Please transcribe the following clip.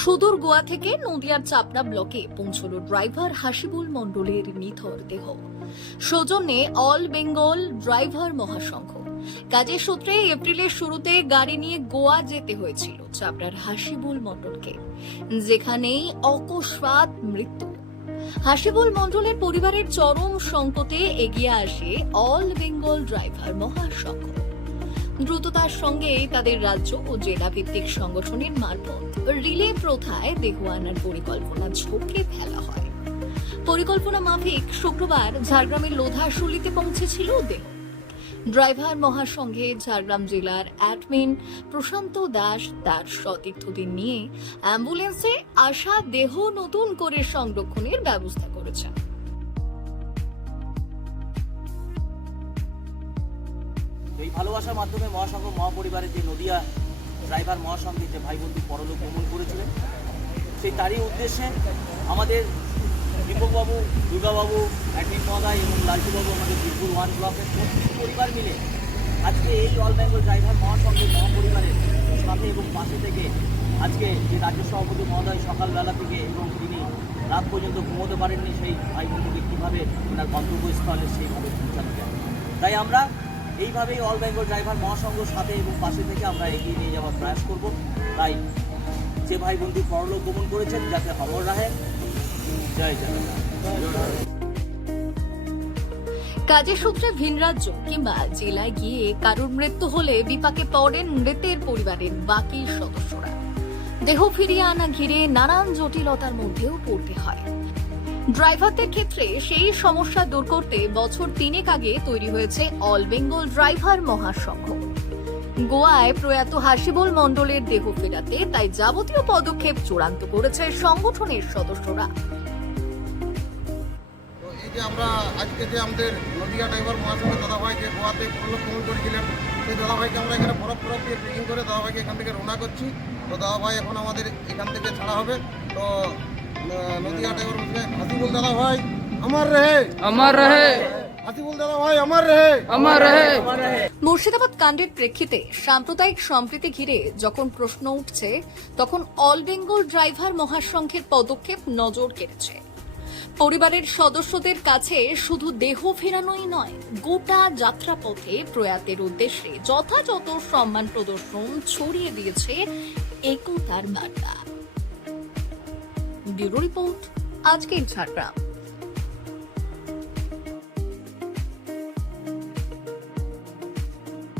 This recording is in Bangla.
সুদূর গোয়া থেকে নদিয়ার চাপড়া ব্লকে পৌঁছল ড্রাইভার হাসিবুল মণ্ডলের নিথর দেহ। সৌজন্যে অল বেঙ্গল ড্রাইভার মহাসংঘ। কাজের সূত্রে এপ্রিলের শুরুতে গাড়ি নিয়ে গোয়া যেতে হয়েছিল চাপড়ার হাসিবুল মণ্ডলকে, যেখানেই অকস্মাৎ মৃত্যু। হাসিবুল মণ্ডলের পরিবারের চরম সংকটে এগিয়ে আসে অল বেঙ্গল ড্রাইভার মহাসংঘ। দ্রুততার সঙ্গে তাদের রাজ্য ও জেলা ভিত্তিক সংগঠনের মারফত রিলে প্রথায় দেহ আনার পরিকল্পনা ঝুঁকে ফেলা হয়। পরিকল্পনা মাফিক শুক্রবার ঝাড়গ্রামের লোধাশুলিতে পৌঁছেছিল দেহ। ড্রাইভার মহাসংঘে ঝাড়গ্রাম জেলার অ্যাডমিন প্রশান্ত দাস তার সতীর্থদের নিয়ে অ্যাম্বুলেন্সে আসা দেহ নতুন করে সংরক্ষণের ব্যবস্থা করেছেন। এই ভালোবাসার মাধ্যমে মহাসংঘ মহাপরিবারের যে নদিয়া ড্রাইভার মহাসংঘের যে ভাই বন্ধু পরলোক গমন করেছিলেন, সেই তারই উদ্দেশ্যে আমাদের দীপকবাবু, দুর্গাবাবু, অ্যাডমিন মহোদয় এবং লালটুবাবু আমাদের বীরপুর ওয়ান ব্লকের প্রত্যেক পরিবার মিলে আজকে এই অল বেঙ্গল ড্রাইভার মহাসংঘের মহাপরিবারের সাথে এবং পাশে থেকে আজকে যে রাজ্য সভাপতি মহোদয় সকালবেলা থেকে এবং তিনি রাত পর্যন্ত ঘুমোতে পারেননি, সেই ভাই বন্ধুকে কীভাবে ওনার গন্তব্যস্থলে সেইভাবে পৌঁছানো যায়। তাই আমরা এইভাবেই অল বেঙ্গল ড্রাইভার মহাসংঘর সাথে এবং পাশে থেকে আমরা এগিয়ে নিয়ে যাওয়ার প্রয়াস করব। তাই যে ভাই বন্ধু পরলোক গমন করেছেন যাতে অমর রাহে। জয় জগন্নাথ। কাজের সূত্রে ভিন রাজ্য কিংবা জেলায় গিয়ে কারোর মৃত্যু হলে বিপাকে পড়েন মৃতের পরিবারের বাকি সদস্যরা। দেহ ফিরিয়ে আনা ঘিরে নানান জটিলতার মধ্যেও পড়তে হয়। ড্রাইভারদের ক্ষেত্রে সেই সমস্যা দূর করতে বছর 3 আগে তৈরি হয়েছে অল বেঙ্গল ড্রাইভার মহাসংঘ। গোয়ায় প্রয়াত হাসিবুল মণ্ডলের দেহ ফেরাতে তাই যাবতীয় পদক্ষেপ চূড়ান্ত করেছে সংগঠনের সদস্যরা। যে আমরা আজকে যে আমাদের নদিয়া ড্রাইভার মহাসংঘের দাদাভাই যে গোয়াতে পরলোক গমন করেছিলেন, সেই দাদাভাইকে আমরা এখানে বরফ দিয়ে প্যাকিং করে দাদাভাইকে এখান থেকে রওনা করছি। তো দাদাভাই এখন আমাদের এখান থেকে ছাড়া হবে। তো নদিয়া ড্রাইভার হাসিবুল দাদাভাই আমার রহে, আমার রহে, হাসিবুল দাদাভাই আমার রহে, আমার রহে। মুর্শিদাবাদ কাণ্ডের প্রেক্ষিতে সাম্প্রদায়িক সম্প্রীতি ঘিরে যখন প্রশ্ন উঠছে, তখন অল বেঙ্গল ড্রাইভার মহাসংঘের পদক্ষেপ নজর কেড়েছে। পরিবারের সদস্যদের কাছে শুধু দেহ ফেরানোই নয়, গোটা যাত্রাপথে প্রয়াতের উদ্দেশ্যে যথাযথ সম্মান প্রদর্শন ছড়িয়ে দিয়েছে একতার বার্তা। ব্যুরো রিপোর্ট, আজকের ঝাড়গ্রাম।